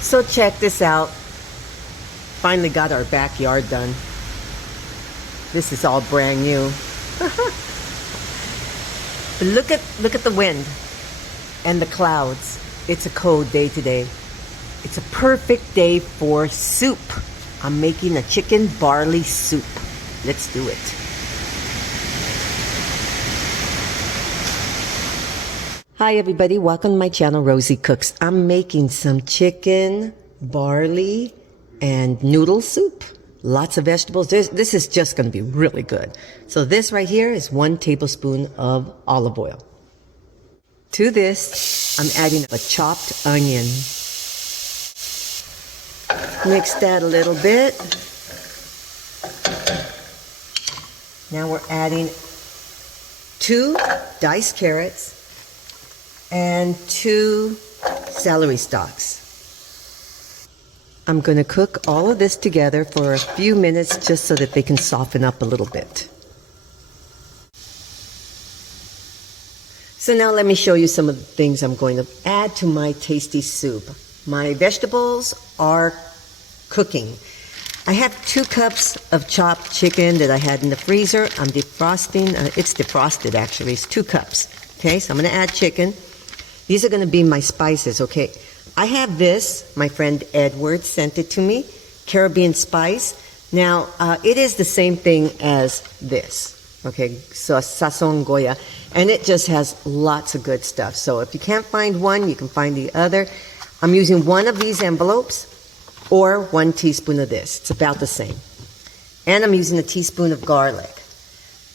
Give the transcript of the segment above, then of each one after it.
So check this out. Finally got our backyard done. This is all brand new. But look at the wind and the clouds. It's a cold day today. It's a perfect day for soup. I'm making a chicken barley soup. Let's do it. Hi everybody, welcome to my channel, Rosie Cooks. I'm making some chicken, barley, and noodle soup. Lots of vegetables. This is just going to be really good. So this right here is 1 tablespoon of olive oil. To this, I'm adding a chopped onion. Mix that a little bit. Now we're adding 2 diced carrots and 2 celery stalks. I'm going to cook all of this together for a few minutes just so that they can soften up a little bit. So now let me show you some of the things I'm going to add to my tasty soup. My vegetables are cooking. I have 2 cups of chopped chicken that I had in the freezer. I'm defrosting. It's defrosted actually. It's 2 cups. Okay, so I'm going to add chicken. These are going to be my spices, okay? I have this, my friend Edward sent it to me, Caribbean spice. Now, it is the same thing as this, okay? So Sazon Goya, and it just has lots of good stuff. So if you can't find one, you can find the other. I'm using 1 of these envelopes or 1 teaspoon of this. It's about the same. And I'm using a teaspoon of garlic.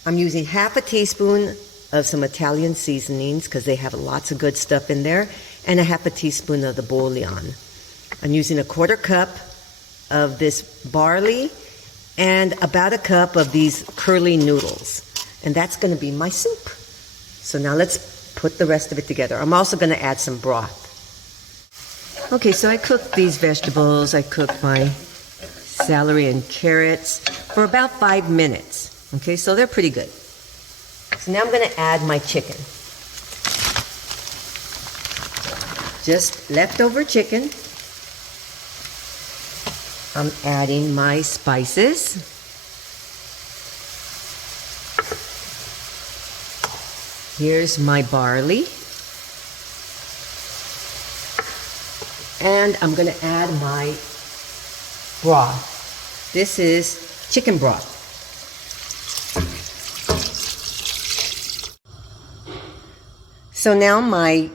I'm using half a teaspoon of some Italian seasonings because they have lots of good stuff in there, and a half a teaspoon of the bouillon. I'm using a 1/4 cup of this barley and about a cup of these curly noodles, and that's going to be my soup. So now let's put the rest of it together. I'm also going to add some broth. Okay, so I cooked these vegetables. I cooked my celery and carrots for about 5 minutes. Okay, so they're pretty good. So now I'm going to add my chicken. Just leftover chicken. I'm adding my spices. Here's my barley. And I'm going to add my broth. This is chicken broth. So now my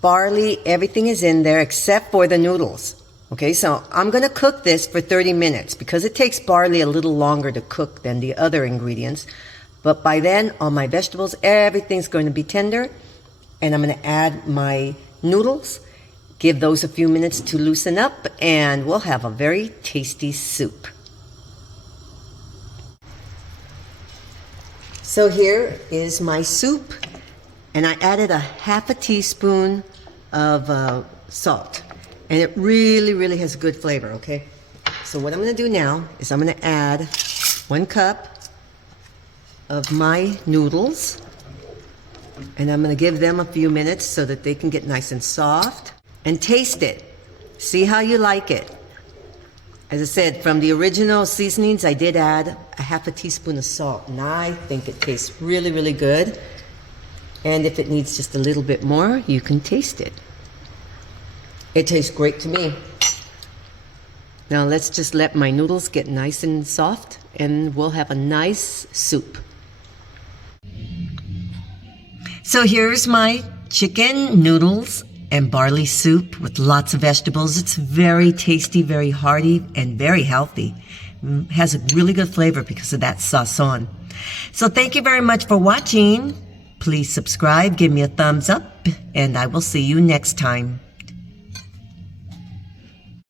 barley, everything is in there except for the noodles. Okay, so I'm going to cook this for 30 minutes because it takes barley a little longer to cook than the other ingredients. But by then, all my vegetables, everything's going to be tender. And I'm going to add my noodles, give those a few minutes to loosen up, and we'll have a very tasty soup. So here is my soup. And I added a half a teaspoon of salt. And it really, really has good flavor, okay? So what I'm going to do now is I'm going to add 1 cup of my noodles. And I'm going to give them a few minutes so that they can get nice and soft. And taste it. See how you like it. As I said, from the original seasonings, I did add a half a teaspoon of salt. And I think it tastes really, really good. And if it needs just a little bit more, you can taste it. It tastes great to me. Now let's just let my noodles get nice and soft, and we'll have a nice soup. So here's my chicken, noodles, and barley soup with lots of vegetables. It's very tasty, very hearty, and very healthy. It has a really good flavor because of that sazon. So thank you very much for watching. Please subscribe, give me a thumbs up, and I will see you next time.